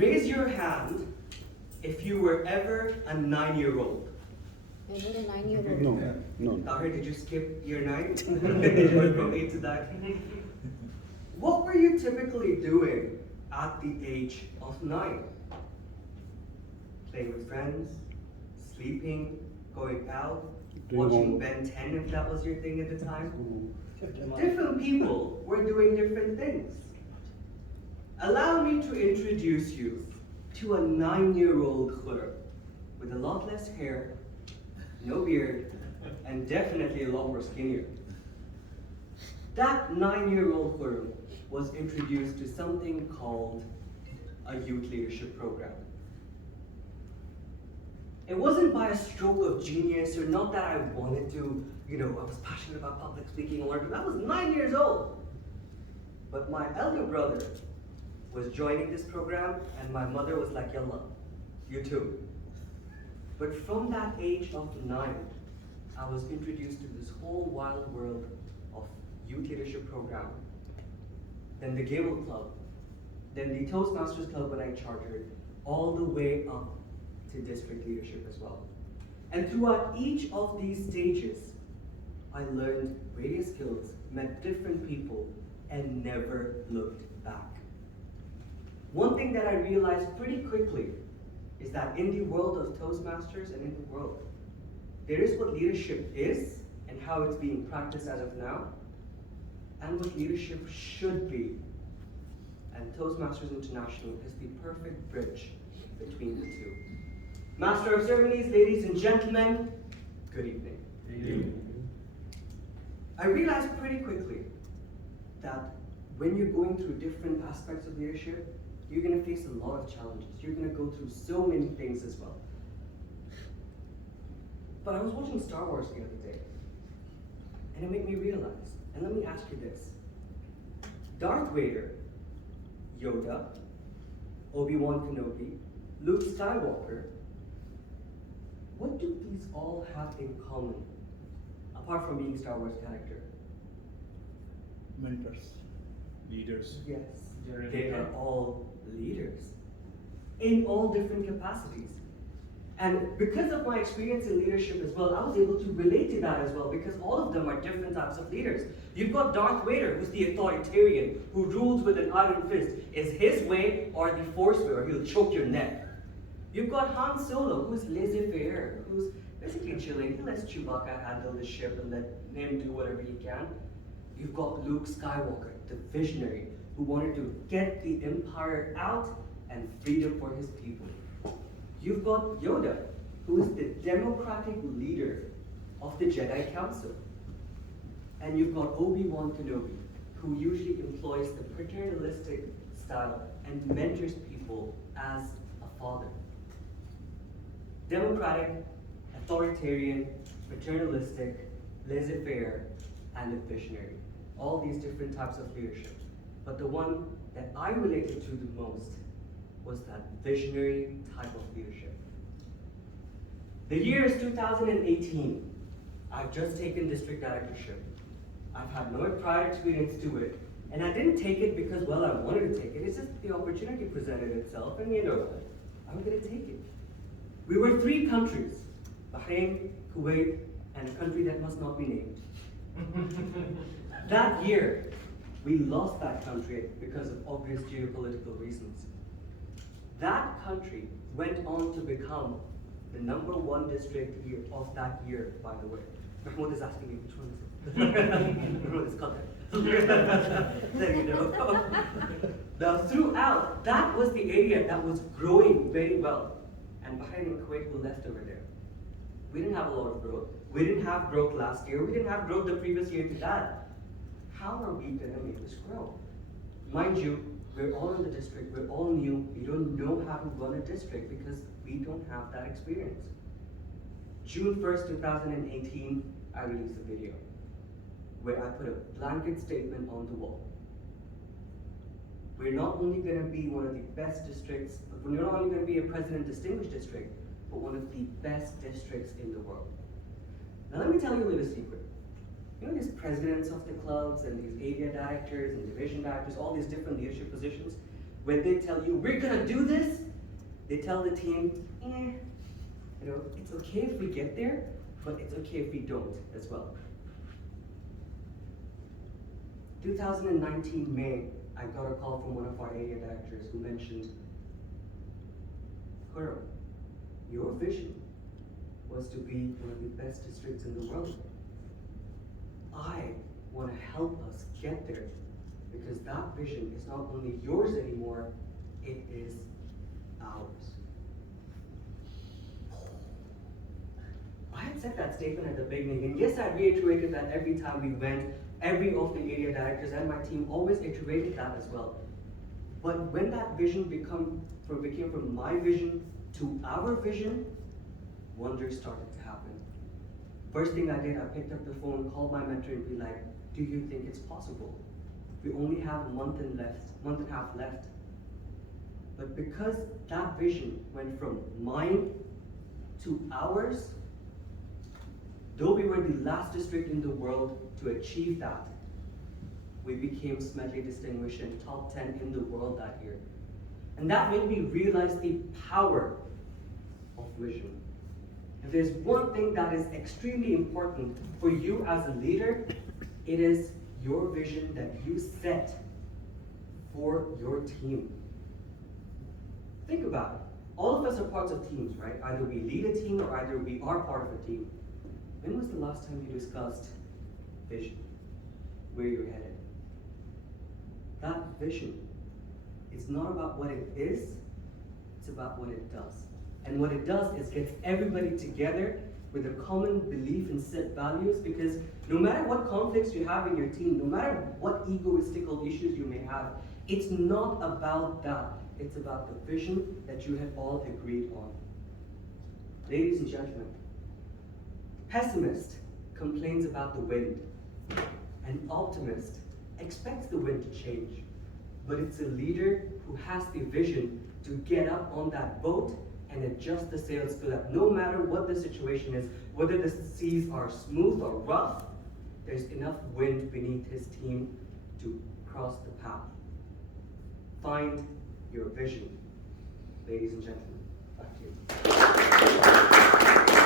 Raise your hand if you were ever a 9-year-old. Ever a 9-year-old? No. Tahir, did you skip year 9? Did you went from 8 to 9? What were you typically doing at the age of 9? Playing with friends, sleeping, going out, watching Ben 10 if that was your thing at the time. Different people were doing different things. Allow me to introduce you to a 9-year-old Khurram with a lot less hair, no beard, and definitely a lot more skinnier. That 9-year-old Khurram was introduced to something called a youth leadership program. It wasn't by a stroke of genius, or not that I wanted to, I was passionate about public speaking or I was 9 years old. But my elder brother was joining this program and my mother was like, Yalla, you too. But from that age of 9, I was introduced to this whole wild world of youth leadership program, then the Gable Club, then the Toastmasters Club when I chartered, all the way up to district leadership as well. And throughout each of these stages, I learned various skills, met different people, and never looked back. One thing that I realized pretty quickly is that in the world of Toastmasters and in the world, there is what leadership is and how it's being practiced as of now, and what leadership should be. And Toastmasters International is the perfect bridge between the two. Master of Ceremonies, ladies and gentlemen, good evening. Good evening. I realized pretty quickly that when you're going through different aspects of leadership, you're going to face a lot of challenges. You're going to go through so many things as well. But I was watching Star Wars the other day, and it made me realize, and let me ask you this. Darth Vader, Yoda, Obi-Wan Kenobi, Luke Skywalker, what do these all have in common, apart from being Star Wars character? Mentors, leaders. Yes, they are all leaders in all different capacities. And because of my experience in leadership as well, I was able to relate to that as well, because all of them are different types of leaders. You've got Darth Vader, who's the authoritarian, who rules with an iron fist. Is his way or the Force way, or he'll choke your neck. You've got Han Solo, who's laissez-faire, who's basically chilling. He lets Chewbacca handle the ship and let him do whatever he can. You've got Luke Skywalker, the visionary, who wanted to get the Empire out and freedom for his people. You've got Yoda, who is the democratic leader of the Jedi Council. And you've got Obi-Wan Kenobi, who usually employs the paternalistic style and mentors people as a father. Democratic, authoritarian, paternalistic, laissez-faire, and a visionary. All these different types of leadership. But the one that I related to the most was that visionary type of leadership. The year is 2018. I've just taken district directorship. I've had no prior experience to it. And I didn't take it because, well, I wanted to take it. It's just the opportunity presented itself, and I'm going to take it. We were 3 countries, Bahrain, Kuwait, and a country that must not be named. That year, we lost that country because of obvious geopolitical reasons. That country went on to become the #1 district of that year, by the way. Mahmoud is asking me which one is it? Mahmoud is cut that. There you go. Now, throughout, that was the area that was growing very well. And Bahrain and Kuwait were left over there. We didn't have a lot of growth. We didn't have growth last year. We didn't have growth the previous year to that. How are we going to make this grow? Mind you, we're all in the district. We're all new. We don't know how to run a district because we don't have that experience. June 1st, 2018, I released a video where I put a blanket statement on the wall. We're not only going to be one of the best districts, but we're not only going to be a President Distinguished District, but one of the best districts in the world. Now let me tell you a little secret. You know these presidents of the clubs and these area directors and division directors, all these different leadership positions? when they tell you, we're gonna do this, they tell the team, it's okay if we get there, but it's okay if we don't as well. 2019 May, I got a call from one of our area directors who mentioned, Khurram, your vision was to be one of the best districts in the world. I want to help us get there because that vision is not only yours anymore, it is ours. I had said that statement at the beginning, and yes, I reiterated that every time we went. Every of the area directors and my team always iterated that as well. But when that vision became from my vision to our vision, wonders started to happen. First thing I did, I picked up the phone, called my mentor and be like, do you think it's possible? We only have a month and a half left. But because that vision went from mine to ours, though we were the last district in the world to achieve that, we became Smedley Distinguished and top 10 in the world that year. And that made me realize the power of vision. If there's one thing that is extremely important for you as a leader, it is your vision that you set for your team. Think about it. All of us are parts of teams, right? Either we lead a team or either we are part of a team. When was the last time you discussed vision? Where you're headed? That vision is not about what it is, it's about what it does. And what it does is gets everybody together with a common belief and set values, because no matter what conflicts you have in your team, no matter what egoistical issues you may have, it's not about that. It's about the vision that you have all agreed on. Ladies and gentlemen, pessimist complains about the wind. An optimist expects the wind to change. But it's a leader who has the vision to get up on that boat and adjust the sails so that no matter what the situation is, whether the seas are smooth or rough, there's enough wind beneath his team to cross the path. Find your vision. Ladies and gentlemen, back to you.